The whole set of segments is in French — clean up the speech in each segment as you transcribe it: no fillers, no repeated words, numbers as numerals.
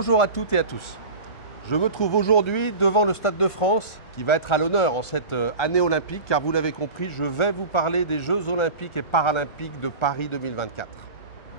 Bonjour à toutes et à tous. Je me trouve aujourd'hui devant le Stade de France qui va être à l'honneur en cette année olympique car vous l'avez compris, je vais vous parler des Jeux olympiques et paralympiques de Paris 2024.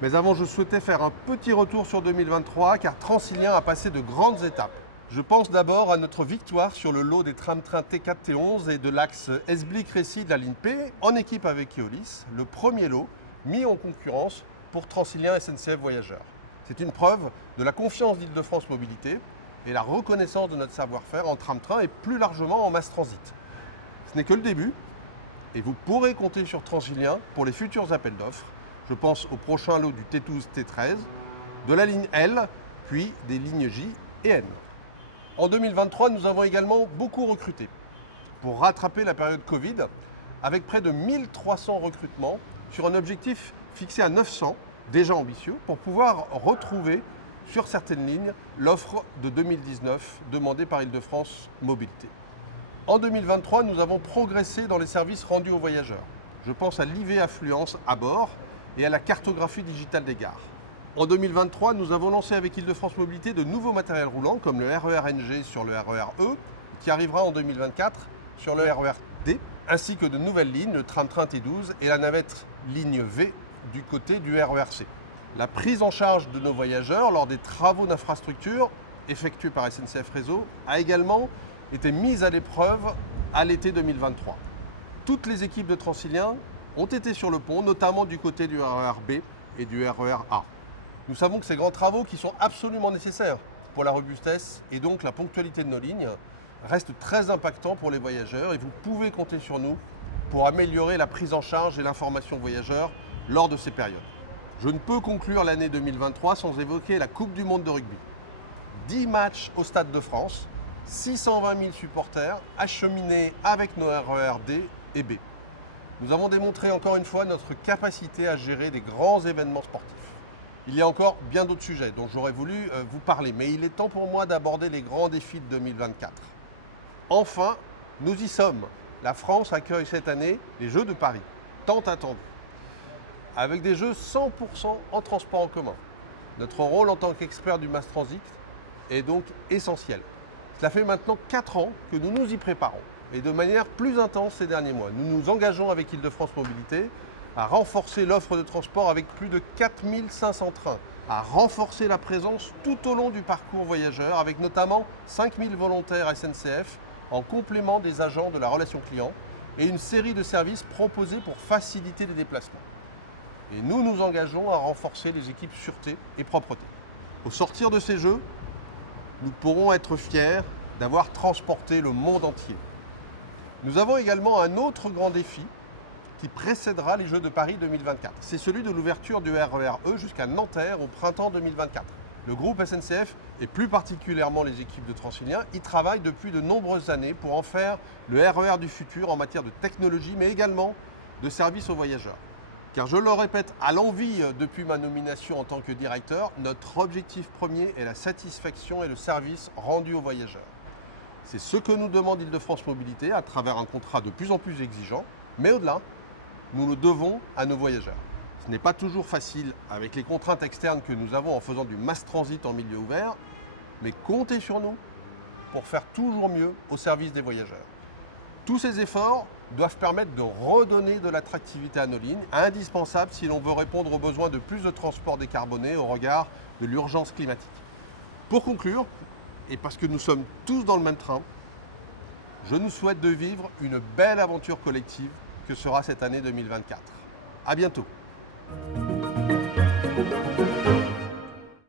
Mais avant, je souhaitais faire un petit retour sur 2023 car Transilien a passé de grandes étapes. Je pense d'abord à notre victoire sur le lot des tram-trains T4, T11 et de l'axe Esblic-Récy de la ligne P en équipe avec Keolis, le premier lot mis en concurrence pour Transilien SNCF Voyageurs. C'est une preuve de la confiance d'Île-de-France Mobilité et la reconnaissance de notre savoir-faire en tram-train et plus largement en mass transit. Ce n'est que le début et vous pourrez compter sur Transilien pour les futurs appels d'offres. Je pense au prochain lot du T12, T13, de la ligne L, puis des lignes J et N. En 2023, nous avons également beaucoup recruté pour rattraper la période Covid avec près de 1300 recrutements sur un objectif fixé à 900, déjà ambitieux, pour pouvoir retrouver sur certaines lignes l'offre de 2019 demandée par Île-de-France Mobilité. En 2023, nous avons progressé dans les services rendus aux voyageurs. Je pense à l'IV Affluence à bord et à la cartographie digitale des gares. En 2023, nous avons lancé avec Île-de-France Mobilité de nouveaux matériels roulants comme le RER NG sur le RER E, qui arrivera en 2024 sur le RER D, ainsi que de nouvelles lignes, le tram-train T12 et la navette ligne V du côté du RER C. La prise en charge de nos voyageurs lors des travaux d'infrastructure effectués par SNCF Réseau a également été mise à l'épreuve à l'été 2023. Toutes les équipes de Transilien ont été sur le pont, notamment du côté du RER B et du RER A. Nous savons que ces grands travaux qui sont absolument nécessaires pour la robustesse et donc la ponctualité de nos lignes restent très impactants pour les voyageurs et vous pouvez compter sur nous pour améliorer la prise en charge et l'information voyageurs lors de ces périodes. Je ne peux conclure l'année 2023 sans évoquer la Coupe du Monde de rugby. 10 matchs au Stade de France, 620 000 supporters acheminés avec nos RER D et B. Nous avons démontré encore une fois notre capacité à gérer des grands événements sportifs. Il y a encore bien d'autres sujets dont j'aurais voulu vous parler, mais il est temps pour moi d'aborder les grands défis de 2024. Enfin, nous y sommes. La France accueille cette année les Jeux de Paris, tant attendus, avec des Jeux 100% en transport en commun. Notre rôle en tant qu'expert du mass transit est donc essentiel. Cela fait maintenant 4 ans que nous nous y préparons, et de manière plus intense ces derniers mois. Nous nous engageons avec Île-de-France Mobilité à renforcer l'offre de transport avec plus de 4500 trains, à renforcer la présence tout au long du parcours voyageur avec notamment 5000 volontaires SNCF en complément des agents de la relation client et une série de services proposés pour faciliter les déplacements. Et nous nous engageons à renforcer les équipes sûreté et propreté. Au sortir de ces Jeux, nous pourrons être fiers d'avoir transporté le monde entier. Nous avons également un autre grand défi qui précédera les Jeux de Paris 2024. C'est celui de l'ouverture du RER E jusqu'à Nanterre au printemps 2024. Le groupe SNCF, et plus particulièrement les équipes de Transilien, y travaillent depuis de nombreuses années pour en faire le RER du futur en matière de technologie, mais également de service aux voyageurs. Car je le répète à l'envi depuis ma nomination en tant que directeur, notre objectif premier est la satisfaction et le service rendu aux voyageurs. C'est ce que nous demande Île-de-France Mobilité à travers un contrat de plus en plus exigeant, mais au-delà, nous le devons à nos voyageurs. Ce n'est pas toujours facile avec les contraintes externes que nous avons en faisant du mass transit en milieu ouvert, mais comptez sur nous pour faire toujours mieux au service des voyageurs. Tous ces efforts doivent permettre de redonner de l'attractivité à nos lignes, indispensable si l'on veut répondre aux besoins de plus de transports décarbonés au regard de l'urgence climatique. Pour conclure, et parce que nous sommes tous dans le même train, je nous souhaite de vivre une belle aventure collective que sera cette année 2024. À bientôt.